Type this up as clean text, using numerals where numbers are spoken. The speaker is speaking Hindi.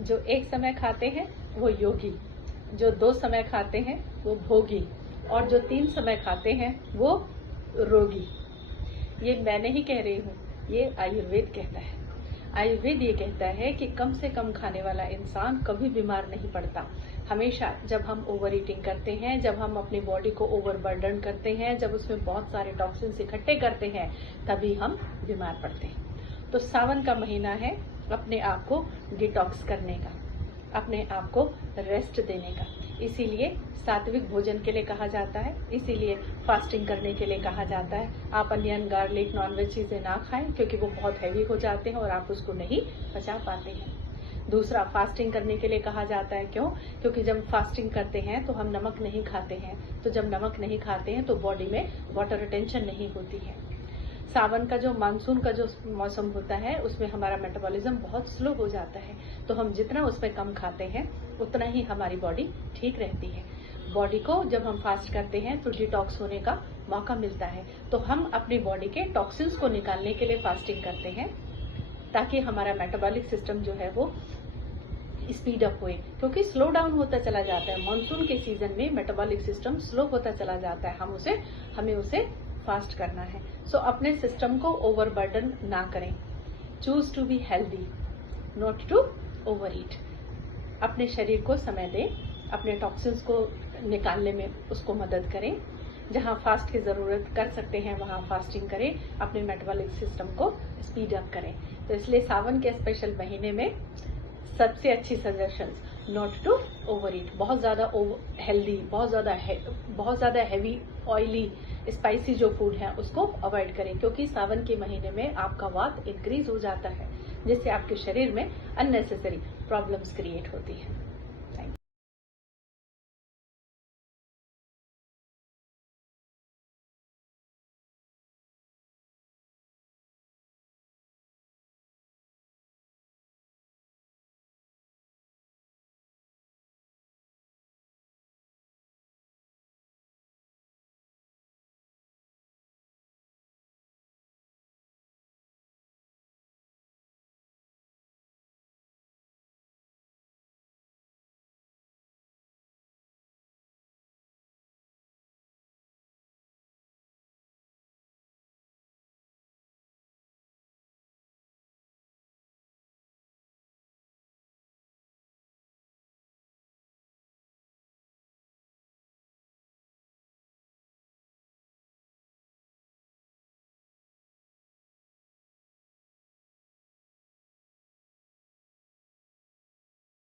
जो एक समय खाते हैं वो योगी, जो 2 समय खाते हैं वो भोगी, और जो 3 समय खाते हैं वो रोगी। ये मैं नहीं कह रही हूँ, ये आयुर्वेद कहता है। आयुर्वेद ये कहता है कि कम से कम खाने वाला इंसान कभी बीमार नहीं पड़ता। हमेशा जब हम ओवर ईटिंग करते हैं, जब हम अपनी बॉडी को ओवरबर्डन करते हैं, जब उसमें बहुत सारे टॉक्सिन्स इकट्ठे करते हैं, तभी हम बीमार पड़ते हैं। तो सावन का महीना है अपने आप को डिटॉक्स करने का, अपने आप को रेस्ट देने का। इसीलिए सात्विक भोजन के लिए कहा जाता है, इसीलिए फास्टिंग करने के लिए कहा जाता है। आप अनियन, गार्लिक, नॉनवेज चीजें ना खाएं क्योंकि वो बहुत हैवी हो जाते हैं और आप उसको नहीं पचा पाते हैं। दूसरा, फास्टिंग करने के लिए कहा जाता है। क्यों? क्योंकि जब फास्टिंग करते हैं तो हम नमक नहीं खाते हैं, तो जब नमक नहीं खाते हैं तो बॉडी में वाटर रिटेंशन नहीं होती है। सावन का जो मानसून का जो मौसम होता है उसमें हमारा मेटाबॉलिज्म बहुत स्लो हो जाता है, तो हम जितना उसमें कम खाते हैं उतना ही हमारी बॉडी ठीक रहती है। बॉडी को जब हम फास्ट करते हैं तो डिटॉक्स होने का मौका मिलता है, तो हम अपनी बॉडी के टॉक्सिन्स को निकालने के लिए फास्टिंग करते हैं ताकि हमारा मेटाबॉलिक सिस्टम जो है वो स्पीड अप हुए, क्योंकि स्लो डाउन होता चला जाता है। मानसून के सीजन में मेटाबॉलिक सिस्टम स्लो होता चला जाता है, हमें उसे फास्ट करना है। सो अपने सिस्टम को ओवरबर्डन ना करें। Choose to be healthy, not to overeat. अपने शरीर को समय दें, अपने टॉक्सिन्स को निकालने में उसको मदद करें। जहां फास्ट की जरूरत कर सकते हैं वहां फास्टिंग करें, अपने मेटाबॉलिक सिस्टम को स्पीड अप करें। तो इसलिए सावन के स्पेशल महीने में सबसे अच्छी suggestions, not to overeat. बहुत ज्यादा हेल्दी, बहुत ज्यादा हैवी, ऑयली, स्पाइसी जो फूड है उसको अवॉइड करें, क्योंकि सावन के महीने में आपका वात इंक्रीज हो जाता है, जिससे आपके शरीर में अननेसेसरी प्रॉब्लम्स क्रिएट होती है।